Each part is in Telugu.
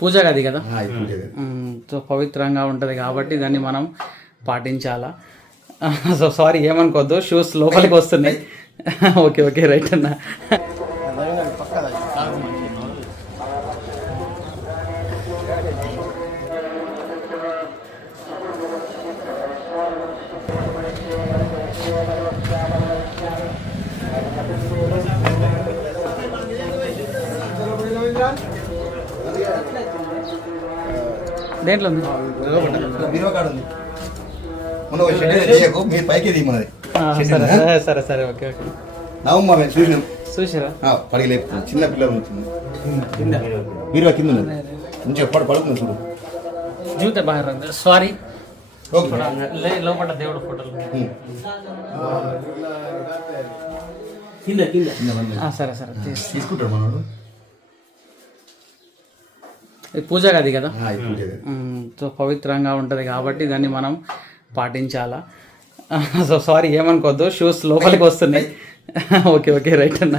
పూజ గది కదా, సో పవిత్రంగా ఉంటుంది కాబట్టి దాన్ని మనం పాటించాలా. సో సారీ, ఏమనుకోవద్దు, షూస్ లోపలికి వస్తున్నాయి. ఓకే ఓకే రైట్ అన్న. దేంట్లో ఉంది? సరే సరే సరే ఓకే ఓకే. చూసారా చిన్న పిల్లలు మీరు కింద మంచిగా ఎప్పుడు పడుతుంది చూడు. జూతే బాగా సారీ లోపల దేవుడు ఫోటోలు. సరే సరే తీసుకుంటాడు మనోడు. పూజ గది కదా, సో పవిత్రంగా ఉంటుంది కాబట్టి దాన్ని మనం పాటించాలా. సో సారీ, ఏమనుకోవద్దు, షూస్ లోపలికి వస్తున్నాయి. ఓకే ఓకే రైట్ అన్న.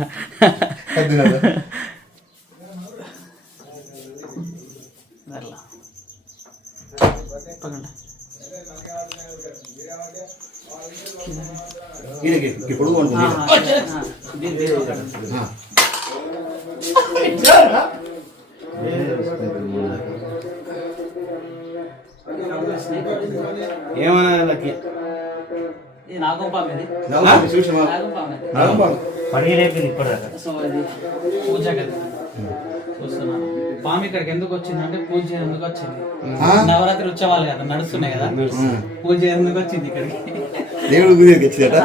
ఏమన్నా పూజ గది చూస్తున్నాను. పాము ఇక్కడికి ఎందుకు వచ్చింది అంటే పూజ ఎందుకు వచ్చింది, నవరాత్రి ఉత్సవాలు కదా నడుస్తున్నాయి కదా, పూజ ఎందుకు వచ్చింది ఇక్కడికి, దేవుడు గుడికి వచ్చిందట.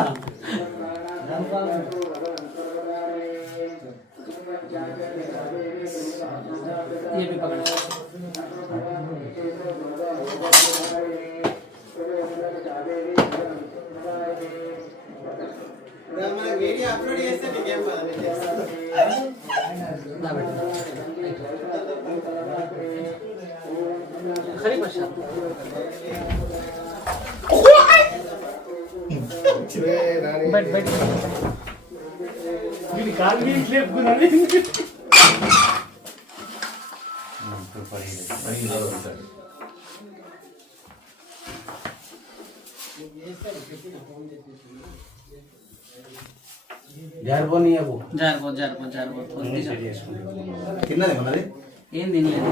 ఏం తినలేదు,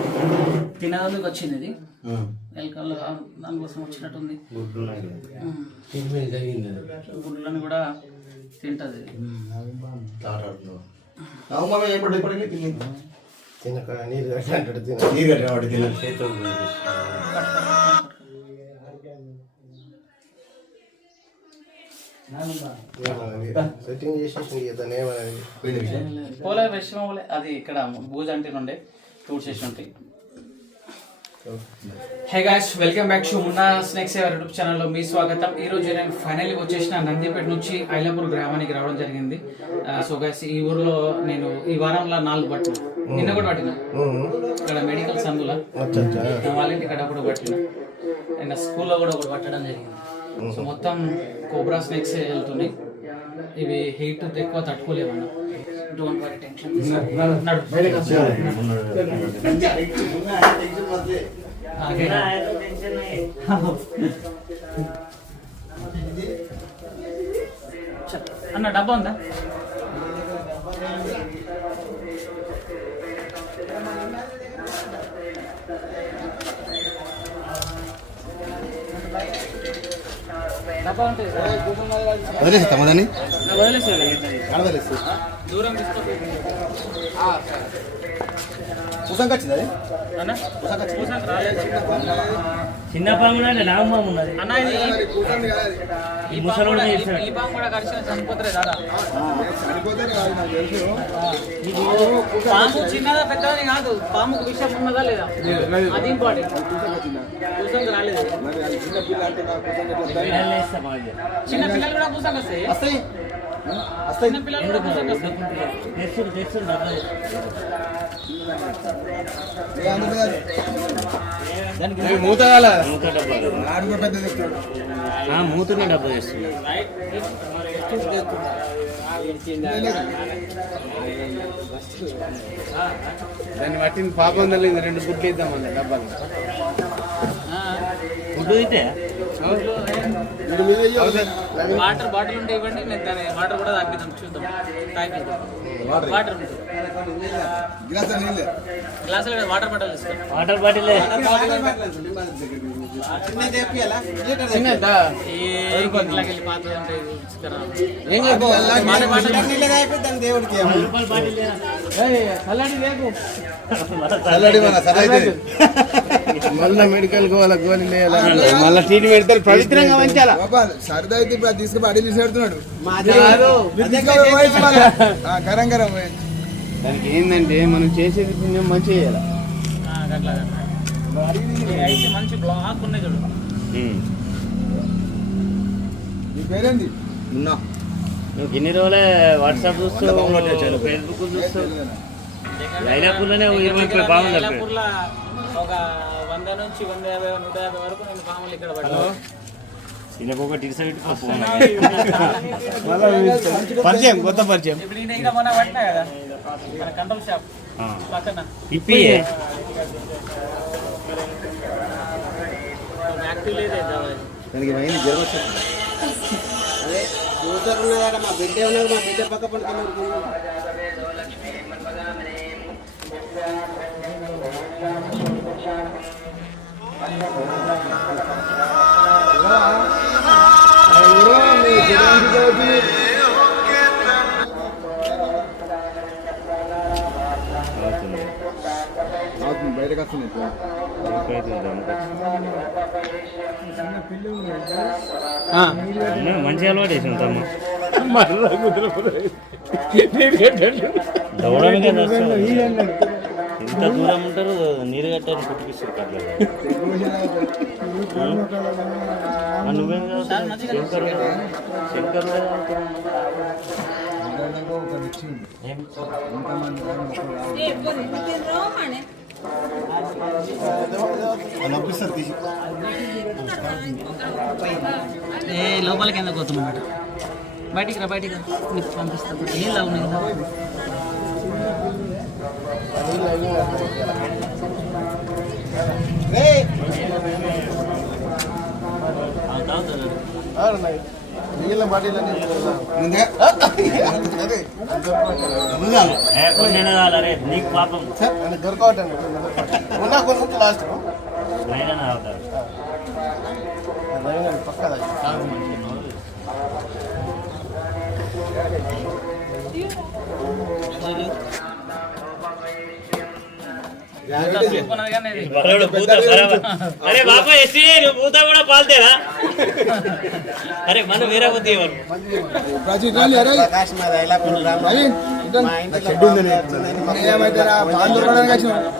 తినడానికి వచ్చింది ఇది. ఎలకల్లో దానికోసం వచ్చినట్టుంది. గుడ్లను కూడా తింటది. పోలే విషయం అది ఇక్కడ భూజ అంటే నుండే టూర్ చేసి ఉంటాయి. Hey guys, welcome back to Munna snakes YouTube ఛానల్లో మీ స్వాగతం. ఈ రోజు నేను ఫైనల్లీ వచ్చేసిన నందిపేట నుంచి ఐలాపూర్ గ్రామానికి రావడం జరిగింది. సో గైస్, ఈ ఊర్లో నేను ఈ వారంలో 4 పట్టిన, నిన్న కూడా పట్టిన ఇక్కడ మెడికల్ సందులో, వాళ్ళ ఇంటి ఇక్కడ కూడా పట్టిన, అండ్ స్కూల్లో కూడా ఒకటి పట్టడం జరిగింది. సో మొత్తం కోబ్రా స్నేక్స్ వెళ్తున్నాయి. ఇవి హీట్ ఎక్కువ తట్టుకోలేవన్న. డోంట్ వరీ, టెన్షన్ అన్న. డబ్బా ఉందా? డబ్బా ఉంటుంది తమదని దూరం తీసుకో. చిన్న పాము నాగపాము ఉన్నది అన్న. ఈ పాము కూడా కలిసి చనిపోతారు కదా. పాము చిన్నదా పెద్దదని కాదు, పాముకు విషయం ఉన్నదా లేదా అది ఇంపార్టెంట్. పూసంకి రాలేదు. చిన్న పిల్లలు కూడా పూసంకి వస్తాయి. చిన్న పిల్లలు కూడా పూసంకి వస్తాయి. మూత కాల మూతున్న డబ్బు చేస్తున్నా దాన్ని పట్టింది పాపం తెలియదు 2 గుడ్లు ఇద్దామన్న డబ్బాలు ఫుడ్ అయితే వాటర్ బాటిల్ ఉంటే ఇవ్వండి, నేను దాని వాటర్ కూడా తాగిద్దాం, చూద్దాం తాగిద్దాం. వాటర్ ఉంటుంది, గ్లాసులు కాదు, వాటర్ బాటిల్ తీసుకోండి. వాటర్ బాటిల్ ఇంట్లోకి వెళ్ళి పాత్రలు ఉంటాయి, తీసుకురా. మళ్ళీ మెడికల్ గోళీ మళ్ళీ ట్రీట్మెంట్ పెడతారు పవిత్రంగా మంచాల సరదా అయితే ఇప్పుడు తీసుకుని అడిగి తీసుకెడుతున్నాడు గరం గరం దానికి ఏంటంటే మనం చేసేది పుణ్యం మంచిగా చేయాలి. అట్లా అయితే మంచి బ్లాక్ ఉన్నాయి చూడు. నీ పేరేంది? ఉన్నా నువ్వు ఇన్ని రోజులే వాట్సాప్ చూస్తావు, ఫేస్బుక్ చూస్తావు, లైలాపూర్లోనే 20 బాగుంది. లైలాపూర్లో ఒక 100 నుంచి 150, 150 వరకు నేను పాములు ఇక్కడ పడ్డాను. చిన్నకొక టీసైట్ పరిచయం, కొత్త పరిచయం. ఇప్పుడు ఈయన ఇక్కడ మొన్న పట్టినా కదా, మన కంట్రోల్ షాప్ పక్కన ఇప్పి యాక్టివ్ లేదే దానికి వైన్ జ్వరం వచ్చింది. మా బిడ్డ ఉన్నారు, మా బిడ్డ పక్క పడుతున్నారు. బయటకు వస్తుంది మంచి అలవాటు వేసి ఉంటాము. ఎంత దూరం ఉంటారు, నీరు కట్టారు పుట్టిపిస్తారు కట్ల. నువ్వేం శంకరు నొప్పిస్తారు తీసి లోపలికి ఎందుకు పోతున్నమాట, బయటికి రా, బయటికి రా, నీకు పంపిస్తాను. ఏం లావు నీకు మిగిలిన బాటిల్ నీకు పాపం దొరకవటండి ఉన్నా కొన్ని లాస్ట్ పక్కదా అరే బాబా ఎస్సీ నువ్వు పూత కూడా పాల్తేరా. అరే మన వేరే బుద్ధి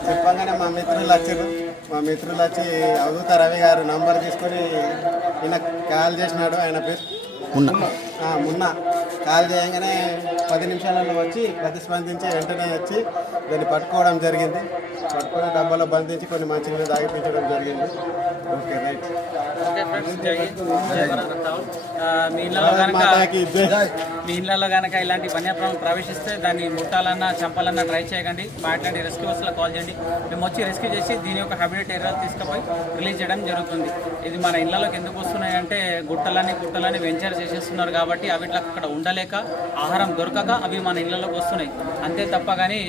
చెప్పగానే మా మిత్రులు వచ్చారు. మా మిత్రులు వచ్చి అవుతా రవి గారు నంబర్ తీసుకొని ఈయన కాల్ చేసినాడు. ఆయన పేరు మున్న. కాల్ చేయగానే 10 నిమిషాలలో వచ్చి ప్రతిస్పందించి వెంటనే వచ్చి దాన్ని పట్టుకోవడం జరిగింది. పట్టుకుని డబ్బాలో బంధించి కొన్ని మంచిగా తాగిపించడం జరిగింది. Okay right. మీ ఇళ్ళలో కనుక ఇలాంటి వన్యప్రాణులు ప్రవేశిస్తే దాన్ని ముట్టాలన్నా చంపాలన్నా ట్రై చేయకండి. మా ఇట్లాంటి రెస్క్యూస్లో కాల్ చేయండి, మేము వచ్చి రెస్క్యూ చేసి దీని యొక్క హ్యాబిటేట్ ఏరియా తీసుకుపోయి రిలీజ్ చేయడం జరుగుతుంది. ఇది మన ఇళ్ళలోకి ఎందుకు వస్తున్నాయి అంటే గుట్టలని వెంచర్ చేసేస్తున్నారు కాబట్టి అవి అక్కడ ఉండలేక ఆహారం దొరకక అవి మన ఇళ్ళలోకి వస్తున్నాయి అంతే తప్ప కానీ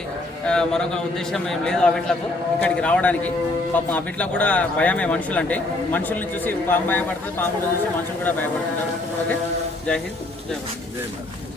మరొక ఉద్దేశం ఏం లేదు. అవిట్లకు ఇక్కడికి రావడానికి పాపం అవిట్ల కూడా భయమే. మనుషులంటే మనుషుల్ని చూసి పాము భయపడుతుంది, పాములను చూసి మనుషులు కూడా భయపడుతుంటారు. ఓకే, జై హింద్, జై భారత్.